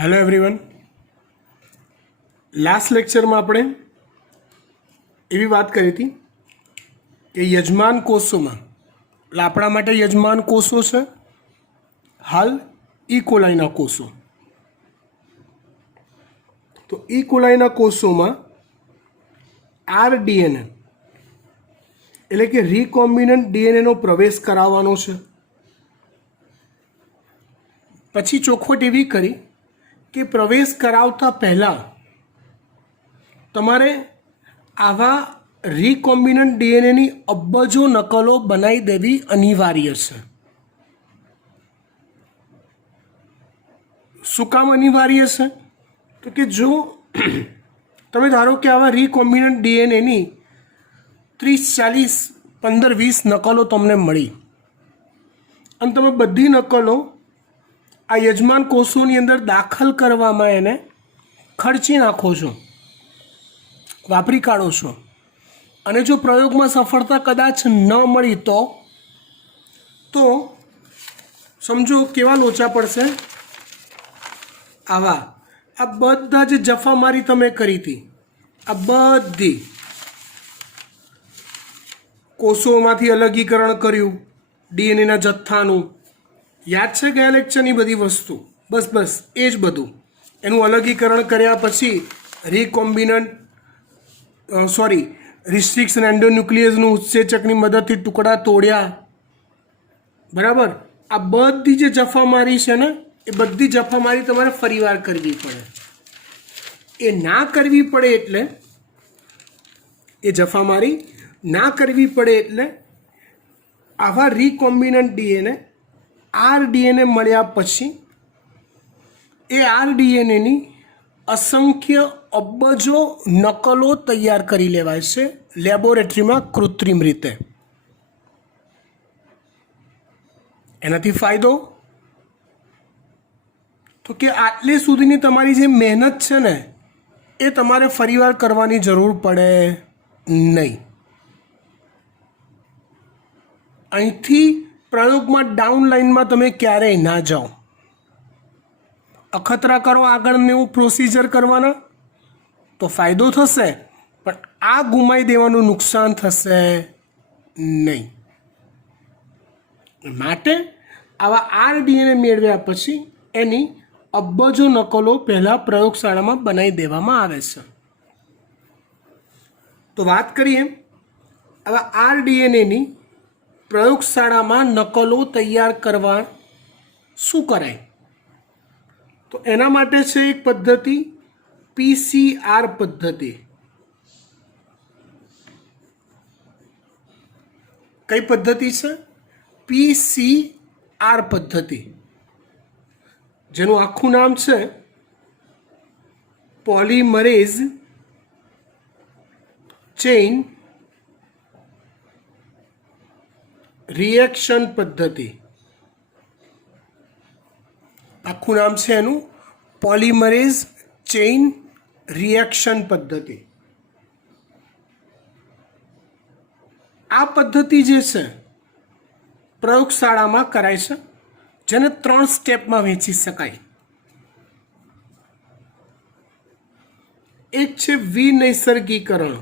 Hello everyone. Last લેક્ચરમાં આપણે એવી વાત કરી હતી કે યજમાન કોષોમાં એટલે આપણા માટે યજમાન કોષો છે હાલ ઇકોલાઈના કોષો. તો ઇકોલાઈના કોષોમાં આરડીએનએ એટલે કે રિકોમ્બિનન્ટ ડીએનએનો પ્રવેશ કરાવવાનો છે. પછી ચોખવટ એવી કરી કે પ્રવેશ કરાવતા પહેલાં તમારે આવા રિકોમ્બિનન્ટ ડીએનએની અબજો નકલો બનાવી દેવી અનિવાર્ય છે. શું કામ અનિવાર્ય છે? તો કે જો તમે ધારો કે આવા રિકોમ્બિનન્ટ ડીએનએની 30, 40, 15, 20 નકલો તમને મળી અને તમે બધી નકલો આ યજમાન કોષોની અંદર દાખલ કરવામાં એને ખર્ચી નાખો છો, વાપરી કાઢો છો, અને જો પ્રયોગમાં સફળતા કદાચ ન મળી તો સમજો કેવા લોચા પડશે. આવા આ બધા જે જફામારી તમે કરી હતી આ બધી કોષોમાંથી અલગીકરણ કર્યું ડીએનએના જથ્થાનું, યાદ છે ગયા લેક્ચરની બધી વસ્તુ? બસ એ જ બધું. એનું અલગીકરણ કર્યા પછી રિસ્ટ્રિક્શન એન્ડોન્યુક્લિયસનું ઉત્સેચકની મદદથી ટુકડા તોડ્યા. બરાબર. આ બધી જે જફામારી છે ને એ બધી જફામારી તમારે ફરીવાર કરવી પડે. એ ના કરવી પડે એટલે એ જફામારી ના કરવી પડે એટલે આવા રિકોમ્બિનન્ટ ડીએનએ આરડીએનએ મળ્યા પછી એ આરડીએનએની અસંખ્ય અબજો નકલો તૈયાર કરી લેવાય છે લેબોરેટરીમાં કૃત્રિમ રીતે. એનાથી ફાયદો તો કે આટલે સુધીની તમારી જે મહેનત છે ને એ તમારે ફરીવાર કરવાની જરૂર પડે નહીં. અહીંથી પ્રયોગમાં ડાઉન લાઇનમાં તમે ક્યારેય ના જાઓ. અખતરા કરો આગળને એવું પ્રોસિજર કરવાના તો ફાયદો થશે, પણ આ ગુમાવી દેવાનું નુકસાન થશે નહીં. માટે આવા આરડીએનએ મેળવ્યા પછી એની અબજો નકલો પહેલાં પ્રયોગશાળામાં બનાવી દેવામાં આવે છે. તો વાત કરીએ આવા આરડીએનએની પ્રયોગશાળામાં નકલો તૈયાર કરવા શું કરાય? તો એના માટે છે એક પદ્ધતિ પીસીઆર પદ્ધતિ. કઈ પદ્ધતિ છે? પીસીઆર પદ્ધતિ, જેનું આખું નામ છે પોલિમરેઝ ચેઇન રિએક્શન પદ્ધતિ. આખું નામ છે એનું પોલિમરેઝ ચેઇન રિએક્શન પદ્ધતિ. આ પદ્ધતિ જે છે પ્રયોગશાળામાં કરાય છે, જેને 3 સ્ટેપમાં વહેંચી શકાય. એક છે વિનૈસર્ગીકરણ.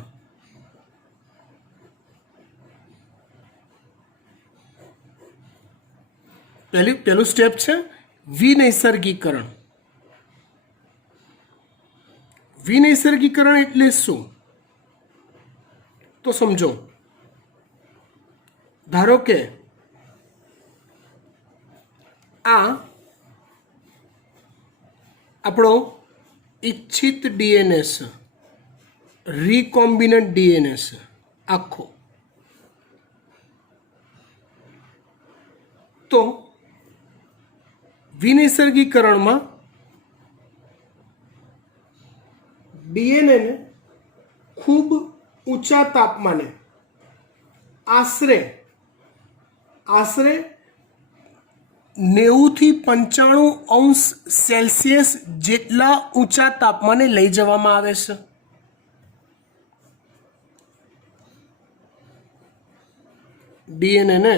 પહેલું સ્ટેપ છે વિનૈસર્ગીકરણ. વિનૈસર્ગીકરણ એટલે શું? તો સમજો, ધારો કે આ આપણો ઈચ્છિત ડીએનએ છે, રિકોમ્બિનન્ટ ડીએનએ છે આખો. તો વિનૈસર્ગીકરણમાં ડીએનએને ખૂબ ઊંચા તાપમાને આશરે 90 થી 95°C જેટલા ઊંચા તાપમાને લઈ જવામાં આવે છે. ડીએનએને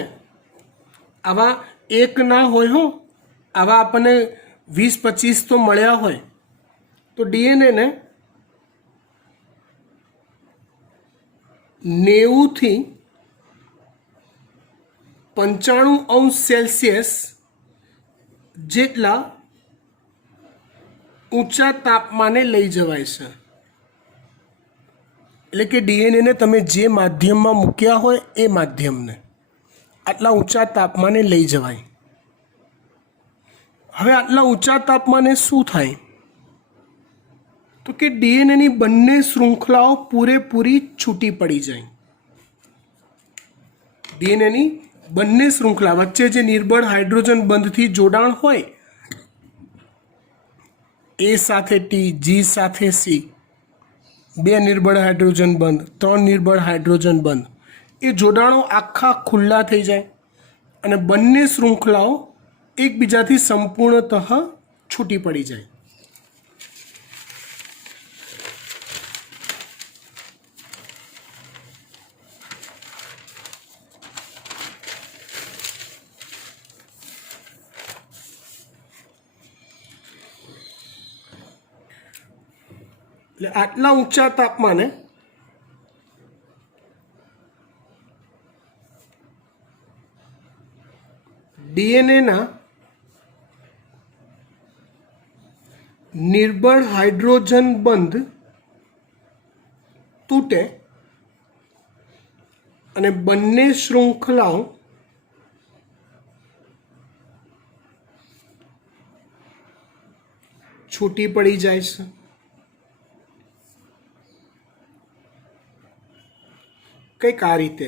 આવા એક ના હોય હો, આવા આપણને 20-25 તો મળ્યા હોય તો ડીએનએને 90 થી 95° જેટલા ઊંચા તાપમાને લઈ જવાય છે। એટલે કે ડીએનએને તમે જે માધ્યમમાં મૂક્યા હોય એ માધ્યમને આટલા ઊંચા તાપમાને લઈ જવાય। હવે આટલા ઊંચા તાપમાને શું થાય તો કે ડીએનએની બંને શૃંખલાઓ પૂરેપૂરી છૂટી પડી જાય। ડીએનએની બંને શૃંખલા વચ્ચે જે નિર્બળ હાઇડ્રોજન બંધથી જોડાણ હોય, એ સાથે ટી, જી સાથે સી, 2 નિર્બળ હાઇડ્રોજન બંધ, 3 નિર્બળ હાઇડ્રોજન બંધ, એ જોડાણો આખા ખુલ્લા થઈ જાય અને બંને શૃંખલાઓ એકબીજાથી સંપૂર્ણતઃ છૂટી પડી જાય। એટલે આટલા ઊંચા તાપમાને ડીએનએના નિર્બળ હાઇડ્રોજન બંધ તૂટે અને બંને શૃંખલાઓ છૂટી પડી જાય છે। કંઈક આ રીતે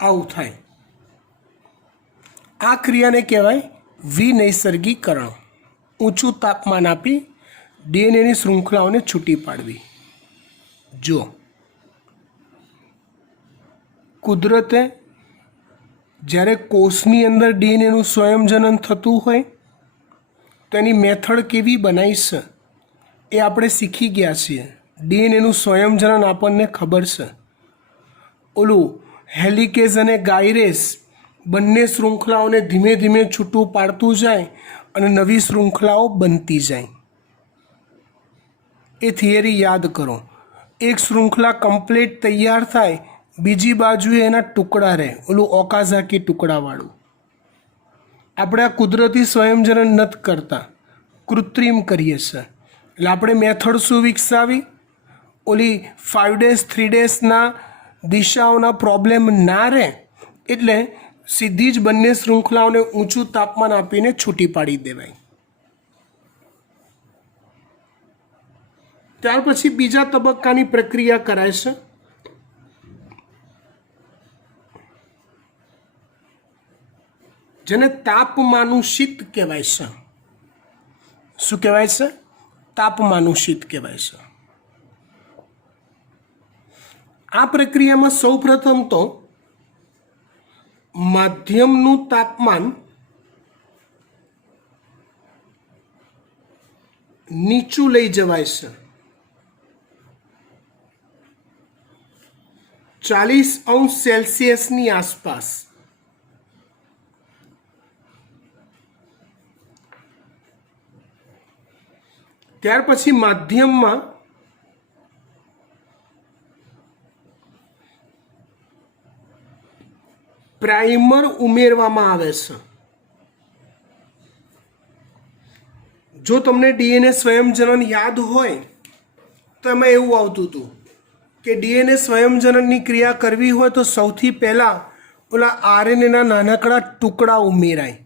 આવું થાય। આ ક્રિયાને કહેવાય વિનૈસર્ગીકરણ। ઊંચું તાપમાન આપી ડીએનએની શૃંખલાઓને છૂટી પાડવી। જો કુદરતે જ્યારે કોષની અંદર ડીએનએનું સ્વયંજનન થતું હોય તો એની મેથડ કેવી બનાવી છે એ આપણે શીખી ગયા છીએ। ડીએનએનું સ્વયંજનન આપણને ખબર છે। ઓલું હેલિકેઝ અને ગાયરેસ બંને શૃંખલાઓને ધીમે ધીમે છૂટું પાડતું જાય અને નવી શૃંખલાઓ બનતી જાય। એ થિયરી યાદ કરો। એક શૃંખલા કમ્પ્લીટ તૈયાર થાય, બીજી બાજુએ એના ટુકડા રહે, ઓલું ઓકાઝાકી ટુકડાવાળું। આપણે આ કુદરતી સ્વયંજનન નથી કરતા, કૃત્રિમ કરીએ છીએ। એટલે આપણે મેથડ શું વિકસાવી? ઓલી 5 days 3 daysના દિશાઓના પ્રોબ્લેમ ના રહે એટલે સીધી જ બંને શૃંખલાઓને ઊંચું તાપમાન આપીને છૂટી પાડી દેવાય। ત્યાર પછી બીજા તબક્કાની પ્રક્રિયા કરાય છે, જેને તાપમાનુષિત કહેવાય છે। શું કહેવાય છે? તાપમાનુષિત કહેવાય છે। આ પ્રક્રિયામાં સૌપ્રથમ તો માધ્યમનું તાપમાન નીચું લઈ જવાય છે। 40°C આસપાસ। ત્યાર પછી માધ્યમમાં પ્રાઇમર ઉમેરવામાં આવે છે। જો તમને ડીએનએ સ્વયંજનન યાદ હોય તો એમાં એવું આવતું હતું કે ડીએનએ સ્વયંજનનની ક્રિયા કરવી હોય તો સૌથી પહેલાં ઓલા આરએનએના નાનકડા ટુકડા ઉમેરાય।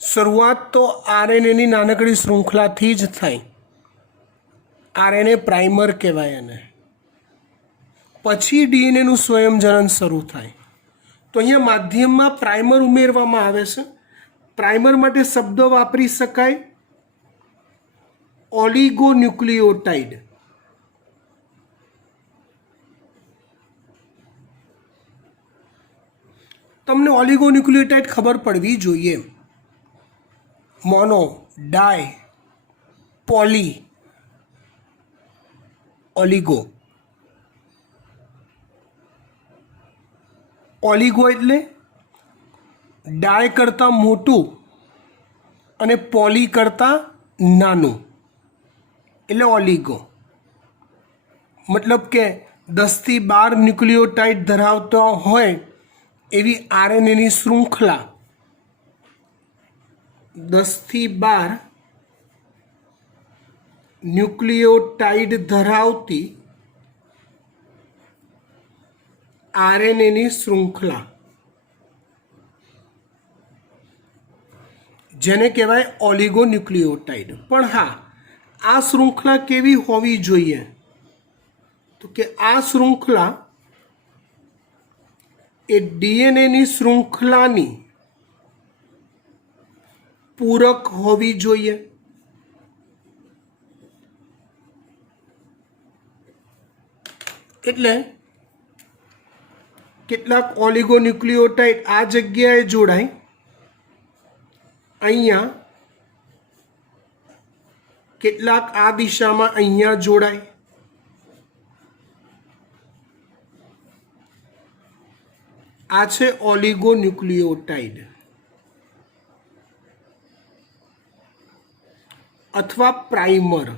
શરૂઆત તો આરએનએની નાનકડી શૃંખલાથી જ થાય, આરએનએ પ્રાઇમર કહેવાય એને। પછી ડીએનએનું સ્વયંજનન શરૂ થાય। તો અહીંયા માધ્યમમાં પ્રાઇમર ઉમેરવામાં આવે છે। પ્રાઇમર માટે શબ્દ વાપરી શકાય ઓલિગોન્યુક્લિયોટાઇડ। તમને ઓલિગોન્યુક્લિયોટાઇડ ખબર પડવી જોઈએ। મોનો, ડાય, પોલી, ઓલિગો. ઓલિગો એટલે ડાય કરતાં મોટું અને પોલી કરતાં નાનું, એટલે ઓલિગો. મતલબ કે 10 થી 12 ન્યુક્લિયોટાઇડ ધરાવતો હોય એવી આરએનએની શૃંખલા 10 થી 12 ન્યુક્લિયોટાઇડ ધરાવતી આરએનએની શૃંખલા, જેને કહેવાય ઓલિગોન્યુક્લિયોટાઇડ. પણ હા, આ શૃંખલા કેવી હોવી જોઈએ? તો કે આ શૃંખલા એ ડીએનએની શૃંખલાની પૂરક હોવી જોઈએ. એટલે કેટલાક ઓલિગોન્યુક્લિયોટાઇડ આ જગ્યાએ જોડાય, અહીંયા કેટલાક આ દિશામાં અહીંયા જોડાય. આ છે ઓલિગોન્યુક્લિયોટાઇડ અથવા પ્રાઇમર.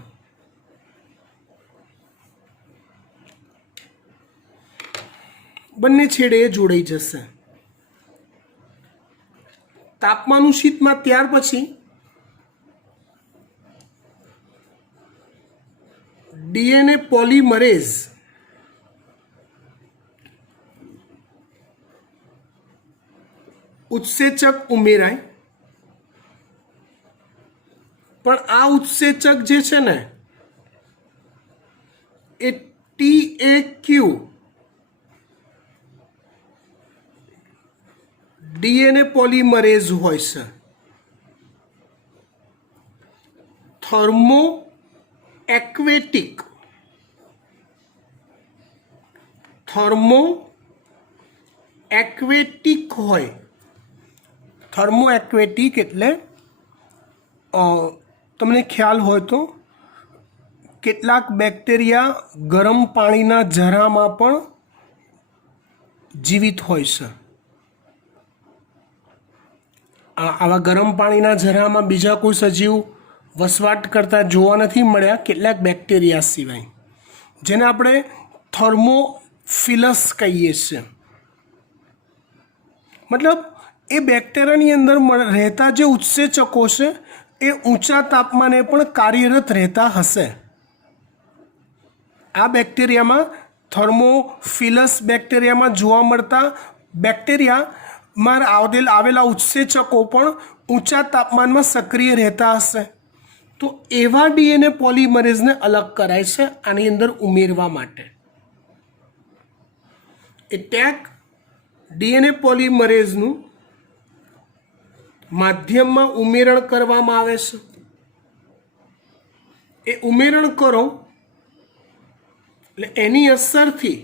બંને છેડે જોડાઈ જશે. તાપમાનુષિતમાં ત્યાર પછી ડીએનએ પોલિમરેઝ ઉત્સેચક ઉમેરાય. પણ આ ઉત્સેચક જે છે ને એ TAQ ડીએનએ પોલિમરેઝ હોય છે. થર્મો એક્વેટિક હોય. થર્મો એક્વેટિક એટલે તમને ખ્યાલ હોય તો કેટલાક બેક્ટેરિયા ગરમ પાણીના ઝરામાં પણ જીવિત હોય છે. આવા ગરમ પાણીના ઝરામાં બીજા કોઈ સજીવ વસવાટ કરતા જોવા નથી મળ્યા, કેટલાક બેક્ટેરિયા સિવાય, જેને આપણે થર્મોફિલસ કહીએ છીએ. મતલબ એ બેક્ટેરિયાની અંદર રહેતા જે ઉત્સેચકો છે એ ઊંચા તાપમાને પણ કાર્યરત રહેતા હશે. આ બેક્ટેરિયામાં થર્મોફિલસ બેક્ટેરિયામાં જોવા મળતા બેક્ટેરિયામાં આવેલા ઉત્સેચકો પણ ઊંચા તાપમાનમાં સક્રિય રહેતા હશે. તો એવા ડીએનએ પોલિમરેઝને અલગ કરાય છે આની અંદર ઉમેરવા માટે. એ ટેક ડીએનએ પોલિમરેઝનું માધ્યમમાં ઉમેરણ કરવામાં આવે છે. એ ઉમેરણ કરો એટલે એની અસરથી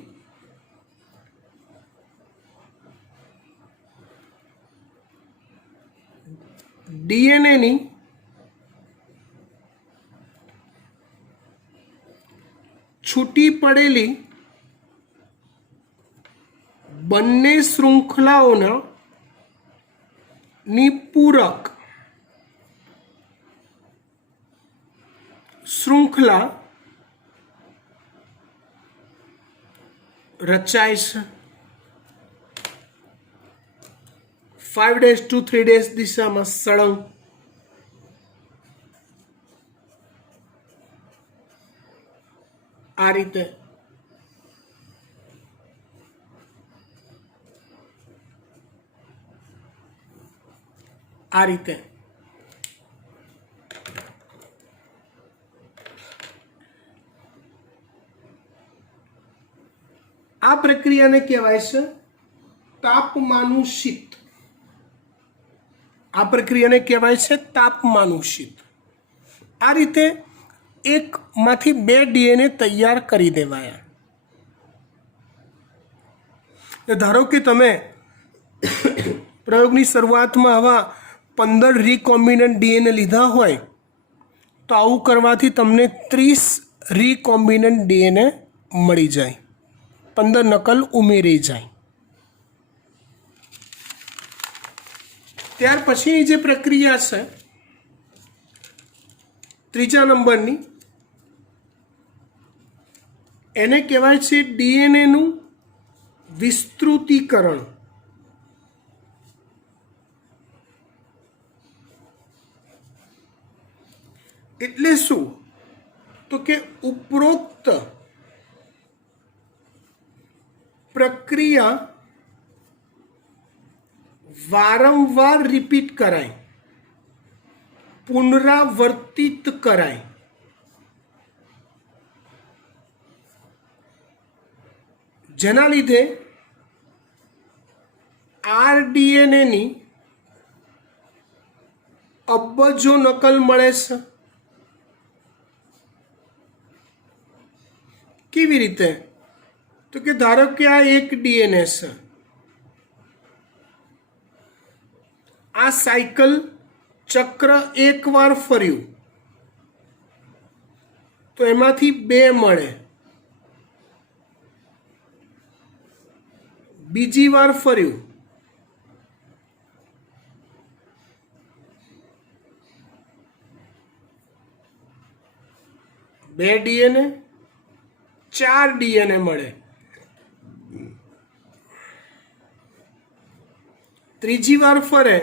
ડીએનએની છૂટી પડેલી બંને શૃંખલાઓના ની પૂરક શૃંખલા રચાય છે. 5' to 3' દિશામાં સળંગ. આ રીતે આ પ્રક્રિયાને કહેવાય છે તાપમાનુષિત. આ પ્રક્રિયાને કહેવાય છે તાપમાનુષિત. આ રીતે એકમાંથી 2 ડીએનએ તૈયાર કરી દેવાયા. ધારો કે તમે પ્રયોગની શરૂઆતમાં આવા 15 રિકોમ્બિનન્ટ ડીએનએ લીધા હોય તો આવું કરવાથી તમને 30 રિકોમ્બિનન્ટ ડીએનએ મળી જાય, 15 નકલ ઉમેરી જાય. ત્યાર પછીની જે પ્રક્રિયા છે ત્રીજા નંબરની, એને કહેવાય છે ડીએનએનું વિસ્તૃતીકરણ. એટલે શું? તો કે ઉપરોક્ત પ્રક્રિયા વારંવાર રિપીટ કરાય, પુનરાવર્તિત કરાય. જેના લીધે આરડીએનએની અબજો નકલ મળે છે. કેવી રીતે? તો કે ધારો કે આ એક ડીએનએ છે, આ સાયકલ ચક્ર એકવાર ફર્યું તો એમાંથી 2 મળે, બીજી વાર ફર્યું બે ડીએનએ, 4 ડીએનએ મળે, ત્રીજી વાર ફરે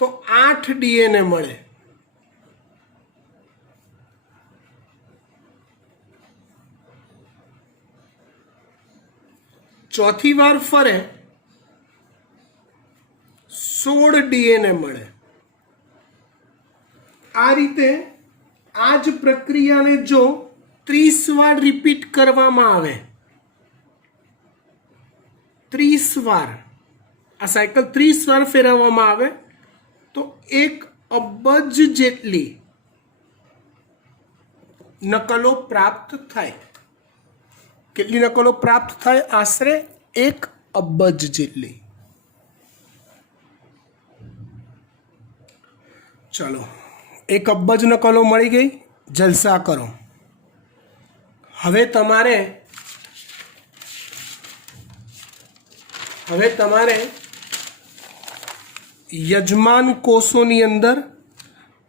તો 8 ડીએનએ મળે, ચોથી વાર ફરે 16 ડીએનએ મળે. આ રીતે આ જ પ્રક્રિયાને જો 30 વાર રિપીટ કરવામાં આવે, 30 વાર આ સાયકલ 30 વાર ફેરવવામાં આવે તો 1 અબજ જેટલી નકલો પ્રાપ્ત થાય. કેટલી નકલો પ્રાપ્ત થાય? આશરે 1 અબજ જેટલી. ચલો, 1 અબજ નકલો મળી ગઈ, જલસા કરો. હવે તમારે યજમાન કોષોની અંદર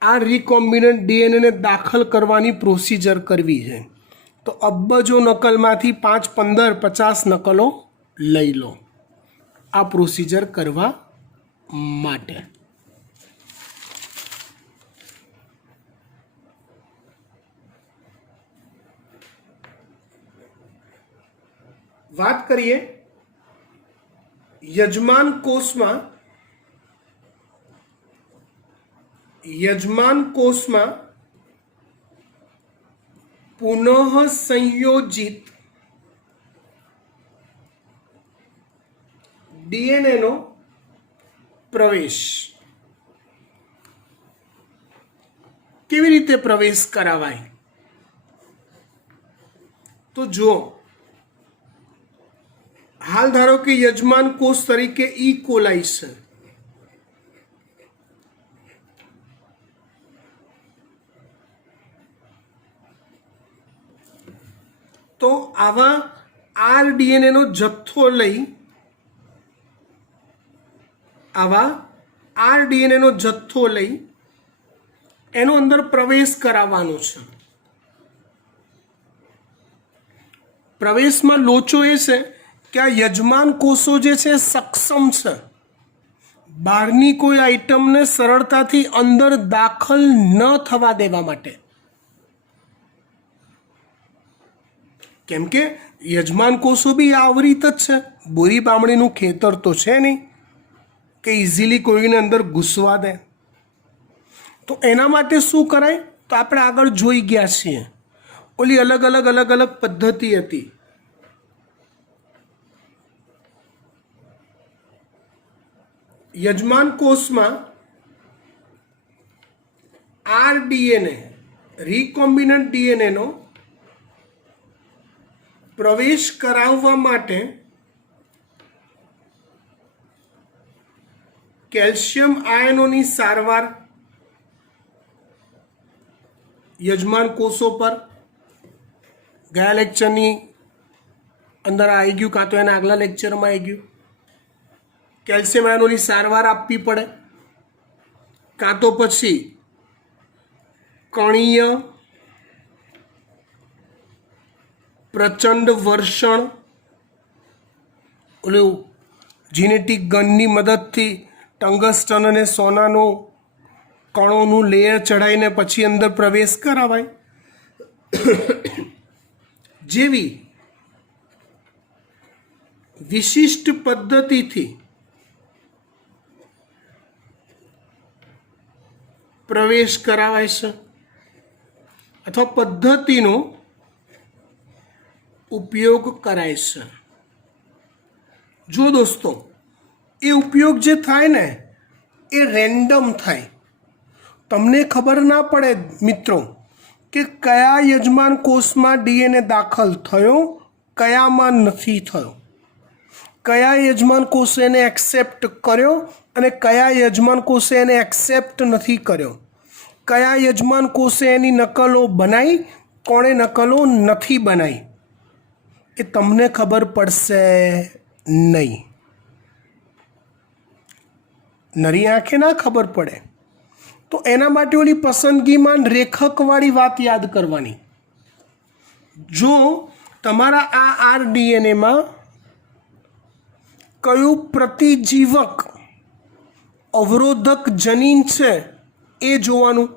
આ રિકોમ્બિનન્ટ ડીએનએને દાખલ કરવાની પ્રોસિજર કરવી છે. તો અબજો નકલમાંથી 5, 15, 50 નકલો લઈ લો આ પ્રોસિજર કરવા માટે. વાત કરીએ યજમાન કોષમાં પુનઃ સંયોજિત ડીએનએનો પ્રવેશ. કેવી રીતે પ્રવેશ કરાવાય? તો જુઓ, હાલ ધારો કે યજમાન કોષ તરીકે ઈ કોલાઈ છે. તો આવા આરડીએનએનો જથ્થો લઈ એનો અંદર પ્રવેશ કરાવવાનો છે. પ્રવેશમાં લોચો એ છે કે આ યજમાન કોષો જે છે સક્ષમ છે બહારની કોઈ આઈટમને સરળતાથી અંદર દાખલ ન થવા દેવા માટે. કેમ કે યજમાન કોષો બી આવરિત જ છે, બોરી બામણીનું ખેતર તો છે નહીં કે ઇઝીલી કોઈને અંદર ઘૂસવા દે. તો એના માટે શું કરાય? તો આપણે આગળ જોઈ ગયા છીએ, ઓલી અલગ અલગ પદ્ધતિ હતી. યજમાન કોષમાં આરડીએનએ રિકોમ્બિનન્ટ ડીએનએનો પ્રવેશ કરાવવા માટે કેલ્શિયમ આયનોની સારવાર યજમાન કોષો પર ગયા લેક્ચરની અંદર આવી ગયું, કાં તો એના આગલા લેક્ચરમાં આવી ગયું. કેલ્શિયમ આયનોની સારવાર આપવી પડે, કાં તો પછી કણીય પ્રચંડ વર્ષણ, ઓલું જીનેટિક ગનની મદદથી ટંગસ્ટન અને સોનાનો કણોનું લેયર ચડાવીને પછી અંદર પ્રવેશ કરાવાય જેવી વિશિષ્ટ પદ્ધતિથી પ્રવેશ કરાવાય છે અથવા પદ્ધતિનો ઉપયોગ કરાય છે. જો દોસ્તો એ ઉપયોગ જે થાય ને એ રેન્ડમ થાય, તમને ખબર ના પડે મિત્રો કે કયા યજમાન કોષમાં ડીએનએ દાખલ થયો, કયામાં નથી થયો, કયા યજમાન કોષે એને એક્સેપ્ટ કર્યો અને કયા યજમાન કોષે એને એક્સેપ્ટ નથી કર્યો, કયા યજમાન કોષે એની નકલો બનાવી, કોણે નકલો નથી બનાવી, એ તમને ખબર પડશે નહીં. નરી આંખે ના ખબર પડે. તો એના માટે ઓલી પસંદગીમાં રેખકવાળી વાત યાદ કરવાની. જો તમારા આ આરડીએનએમાં કયું પ્રતિજીવક અવરોધક જનીન છે એ જોવાનું.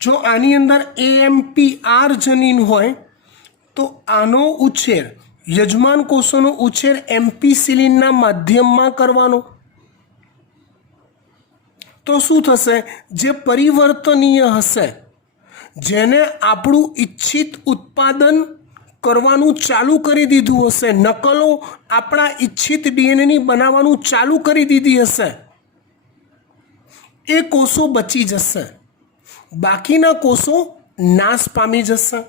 જો આની અંદર AMPR જનીન હોય તો આનો ઉછેર, યજમાન કોષોનો ઉછેર એમ્પિસિલિનના માધ્યમમાં કરવાનો. તો શું થશે? જે પરિવર્તનીય હશે, જેને આપણું ઈચ્છિત ઉત્પાદન કરવાનું ચાલુ કરી દીધું હશે, નકલો આપણા ઈચ્છિત ડીએનએની બનાવવાનું ચાલુ કરી દીધી હશે, એ કોષો બચી જશે, બાકીના કોષો નાશ પામી જશે.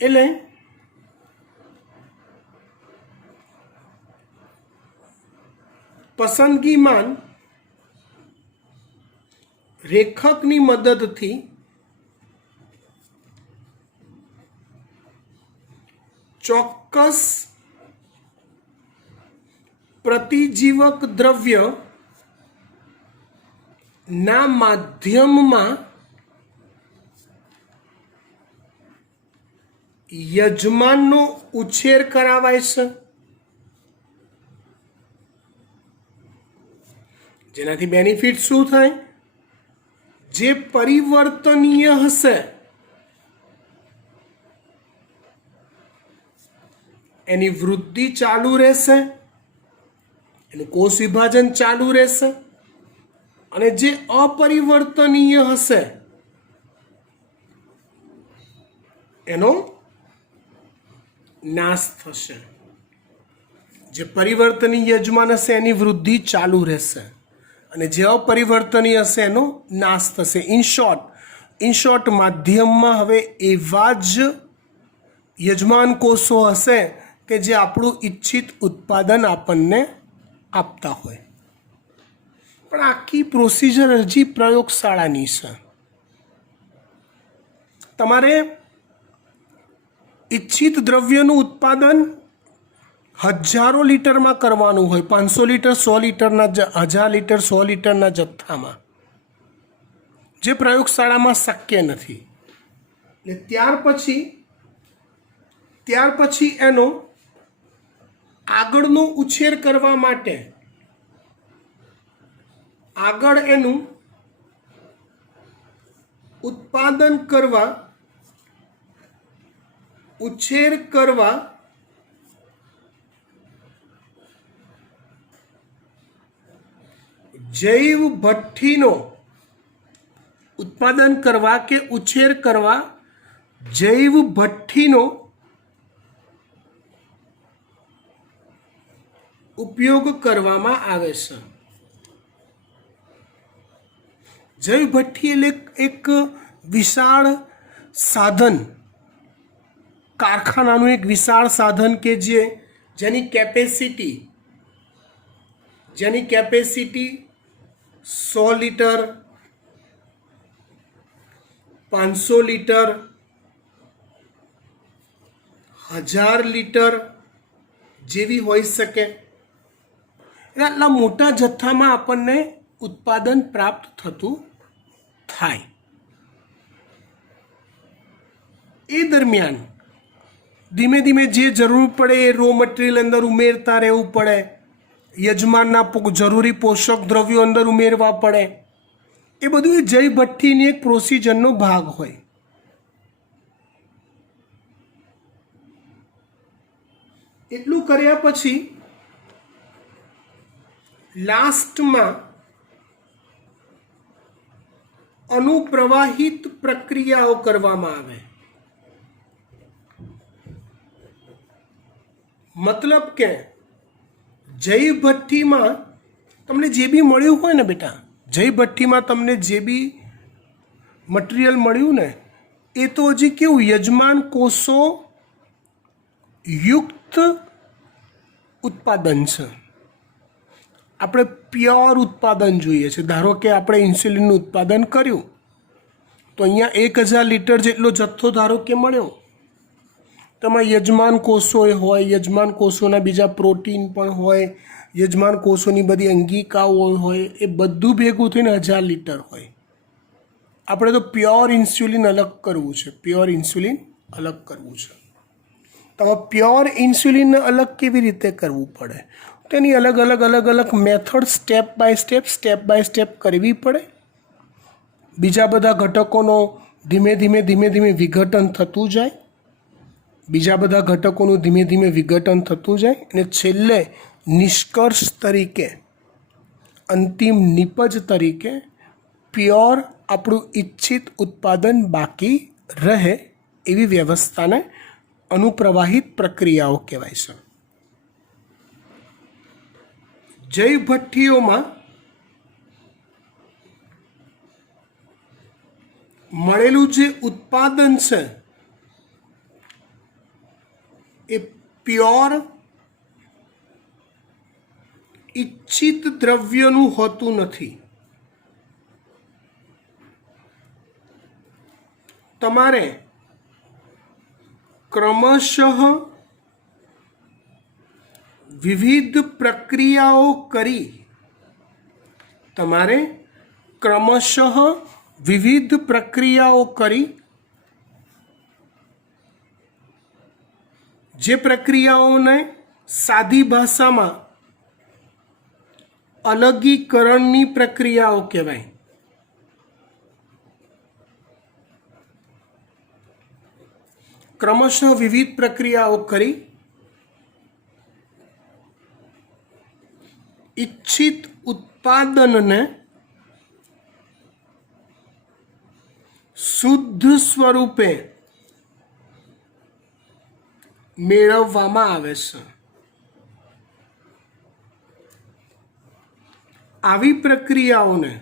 એટલે પસંદગીમાન રેખકની મદદથી ચોક્કસ પ્રતિજીવક દ્રવ્ય ના માધ્યમમાં યજમાનનો ઉછેર કરાવાય છે, જેનાથી બેનિફિટ શું થાય? જે પરિવર્તનીય હશે એની વૃદ્ધિ ચાલુ રહેશે, એનું કોષ વિભાજન ચાલુ રહેશે, અને જે અપરિવર્તનીય હશે એનો નાશ થશે. જે પરિવર્તનીય યજમાન હશે એની વૃદ્ધિ ચાલુ રહેશે અને જે અપરિવર્તનીય હશે એનો નાશ થશે. ઇન શોર્ટ માધ્યમમાં હવે એવા જ યજમાન કોષો હશે કે જે આપણું ઈચ્છિત ઉત્પાદન આપણને આપતા હોય. પણ આખી પ્રોસિજર હજી પ્રયોગશાળાની છે. તમારે ઈચ્છિત દ્રવ્યનું ઉત્પાદન હજારો લીટરમાં કરવાનું હોય, 500 લીટર, 100 લીટરના, 1000 લીટર, 100 લીટરના જથ્થામાં, જે પ્રયોગશાળામાં શક્ય નથી. એટલે ત્યાર પછી એનો આગળનો ઉછેર કરવા માટે, આગળ એનું ઉત્પાદન કરવા, ઉછેર કરવા જૈવ ભઠ્ઠીનો ઉત્પાદન કરવા કે ઉછેર કરવા જૈવ ભઠ્ઠીનો ઉપયોગ કરવામાં આવે છે. જય ભઠ્ઠી એટલે એક વિશાળ સાધન, કારખાનાનું એક વિશાળ સાધન કે જેની કેપેસિટી 100 લીટર, 500 લીટર, 1000 લીટર જેવી હોઈ શકે. એટલે આટલા મોટા જથ્થામાં આપણને ઉત્પાદન પ્રાપ્ત થતું થાય. એ દરમિયાન ધીમે ધીમે જે જરૂર પડે એ રો મટીરિયલ અંદર ઉમેરતા રહેવું પડે, યજમાનના જરૂરી પોષક દ્રવ્યો અંદર ઉમેરવા પડે. એ બધું એ જય ભઠ્ઠીની એક પ્રોસિજરનો ભાગ હોય. એટલું કર્યા પછી લાસ્ટમાં અનુપ્રવાહિત પ્રક્રિયાઓ કરવામાં આવે. મતલબ કે જય ભઠ્ઠીમાં તમને જે બી મળ્યું હોય ને બેટા, જય ભઠ્ઠીમાં તમને જે બી મટીરિયલ મળ્યું ને એ તો હજી કેવું યજમાન કોષો યુક્ત ઉત્પાદન છે. આપણે પ્યોર ઉત્પાદન જોઈએ છે. ધારો કે આપણે ઇન્સ્યુલિનનું ઉત્પાદન કર્યું તો અહીંયા 1000 લીટર જેટલો જથ્થો ધારો કે મળ્યો. તેમાં યજમાન કોષો હોય, યજમાન કોષોના બીજા પ્રોટીન પણ હોય, યજમાન કોષોની બધી અંગિકાઓ હોય, એ બધું ભેગું થઈને 1000 લીટર હોય. આપણે તો પ્યોર ઇન્સ્યુલિન અલગ કરવું છે, પ્યોર ઇન્સ્યુલિન અલગ કરવું છે. તો પ્યોર ઇન્સ્યુલિનને અલગ કેવી રીતે કરવું પડે? તેની અલગ અલગ મેથડ સ્ટેપ બાય સ્ટેપ કરવી પડે. બીજા બધા ઘટકોનો ધીમે ધીમે વિઘટન થતું જાય, અને છેલ્લે નિષ્કર્ષ તરીકે, અંતિમ નિપજ તરીકે પ્યોર આપણું ઈચ્છિત ઉત્પાદન બાકી રહે એવી વ્યવસ્થાને અનુપ્રવાહિત પ્રક્રિયાઓ કહેવાય છે. જય ભઠ્ઠીઓમાં મળેલું જે ઉત્પાદન છે એ પ્યોર ઈચ્છિત દ્રવ્યનું હોતું નથી. તમારે ક્રમશઃ વિવિધ પ્રક્રિયાઓ કરી જે પ્રક્રિયાઓને સાદી ભાષામાં અલગીકરણની પ્રક્રિયાઓ કહેવાય. ક્રમશઃ વિવિધ પ્રક્રિયાઓ કરી ઈચ્છિત ઉત્પાદનને શુદ્ધ સ્વરૂપે મેળવવામાં આવે છે. આવી પ્રક્રિયાઓને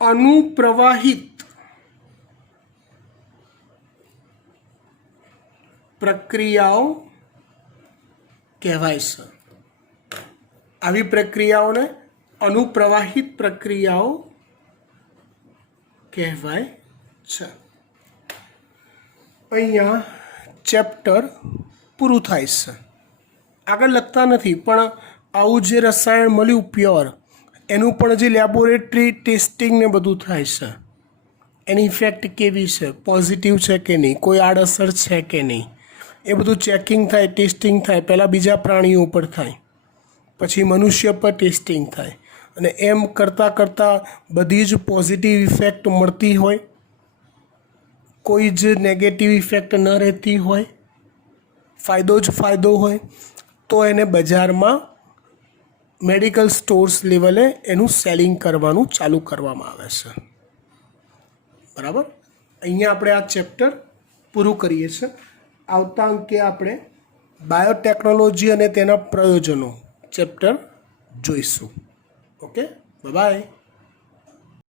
અનુપ્રવાહિત પ્રક્રિયાઓ કહેવાય છે. આવી પ્રક્રિયાઓને અનુપ્રવાહિત પ્રક્રિયાઓ કહેવાય છે. અહીંયા ચેપ્ટર પૂરું થાય છે. આગળ લખતા નથી, પણ આવું જે રસાયણ મળ્યું પ્યોર, એનું પણ જે લેબોરેટરી ટેસ્ટિંગ ને બધું થાય છે, એની ઇફેક્ટ કેવી છે, પોઝિટિવ છે કે નહીં, કોઈ આડઅસર છે કે નહીં, એ બધું ચેકિંગ થાય, ટેસ્ટિંગ થાય. પહેલાં બીજા પ્રાણીઓ પર થાય, પછી મનુષ્ય પર ટેસ્ટિંગ થાય, અને એમ કરતાં બધી જ પોઝિટિવ ઇફેક્ટ મળતી હોય, કોઈ જ નેગેટિવ ઇફેક્ટ ન રહેતી હોય, ફાયદો જ ફાયદો હોય, તો એને બજારમાં મેડિકલ સ્ટોર્સ લેવલે એનું સેલિંગ કરવાનું ચાલુ કરવામાં આવે છે. બરાબર. અહીંયા આપણે આ ચેપ્ટર પૂરું કરીએ છીએ. આવતા અંકે આપણે બાયોટેકનોલોજી અને તેના પ્રયોજનો ચેપ્ટર જોઈશું. Okay, by.